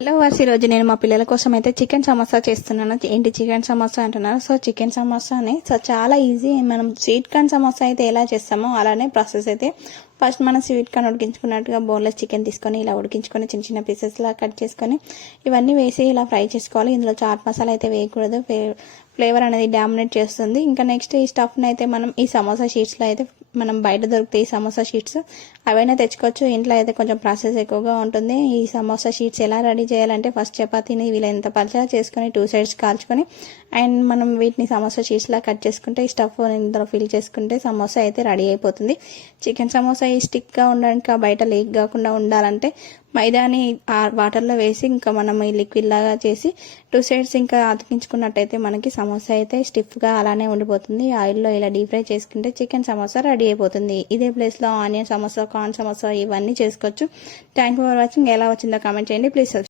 Hello verse, ఈరోజు నేను మా పిల్లల కోసం అయితే చికెన్ సమోసా చేస్తున్నాను. ఏంటి చికెన్ సమోసా అంటున్నారు? సో చికెన్ సమోసాని చాలా ఈజీ. మనం స్వీట్ కార్న్ సమోసా అయితే ఎలా చేస్తామో అలానే ప్రాసెస్ అయితే. ఫస్ట్ మనం స్వీట్ కార్న్ ఉడికించుకున్నట్టుగా బోన్లెస్ చికెన్ తీసుకొని ఇలా ఉడికించుకొని చిన్న చిన్న పీసెస్లా కట్ చేసుకొని ఇవన్నీ వేసి ఇలా ఫ్రై చేసుకోవాలి. ఇందులో చాట్ మసాలా అయితే వేయకూడదు, ఫ్లేవర్ అనేది డామినేట్ చేస్తుంది. ఇంకా నెక్స్ట్ ఈ స్టఫ్ని అయితే మనం ఈ సమోసా షీట్స్లో అయితే మనం బయట దొరుకుతాయి ఈ సమోసా షీట్స్, అవైనా తెచ్చుకోవచ్చు. ఇంట్లో అయితే కొంచెం ప్రాసెస్ ఎక్కువగా ఉంటుంది. ఈ సమోసా షీట్స్ ఎలా రెడీ చేయాలంటే ఫస్ట్ చపాతీని వీలైనంత పలచగా చేసుకొని 2 సైడ్స్ కాల్చుకొని అండ్ మనం వీటిని సమోసా షీట్స్లా కట్ చేసుకుంటే ఈ స్టఫ్ ఇందులో ఫిల్ చేసుకుంటే సమోసా అయితే రెడీ అయిపోతుంది. చికెన్ సమోసా ఈ స్టిక్గా ఉండడానికి బయట లీక్ కాకుండా ఉండాలంటే మైదాని వాటర్లో వేసి ఇంకా మనం ఈ లిక్విడ్ లాగా చేసి 2 సైడ్స్ ఇంకా అతికించుకున్నట్టయితే మనకి సమోసా అయితే స్టిఫ్గా అలానే ఉండిపోతుంది. ఆయిల్లో ఇలా డీప్ ఫ్రై చేసుకుంటే చికెన్ సమోసా రెడీ అయిపోతుంది. ఇదే ప్లేస్లో ఆనియన్ సమోసా, కార్న్ సమోసా ఇవన్నీ చేసుకోవచ్చు. Thank you for watching. ఎలా వచ్చిందో కామెంట్ చేయండి ప్లీజ్.